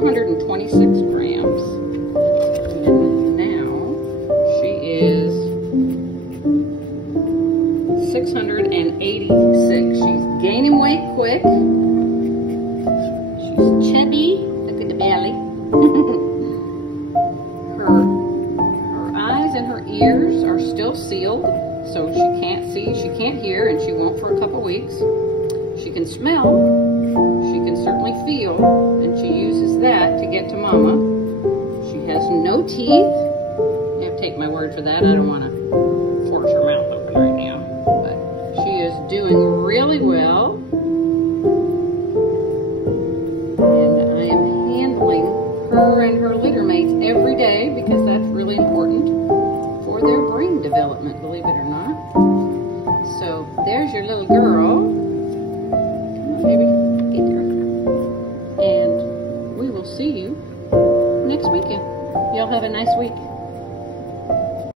426 grams. And now she is 686. She's gaining weight quick. She's chubby. Look at the belly. her eyes and her ears are still sealed, so she can't see, she can't hear, and she won't for a couple weeks. She can smell, she can certainly feel, and she uses that to get to Mama. She has no teeth. You have to take my word for that. I don't want to force her mouth open right now, but she is doing really well. And I am handling her and her litter mates every day because that's really important for their brain development, believe it or not. So there's your little girl. Come on, baby. Get there. And we will see you next weekend. Y'all have a nice week.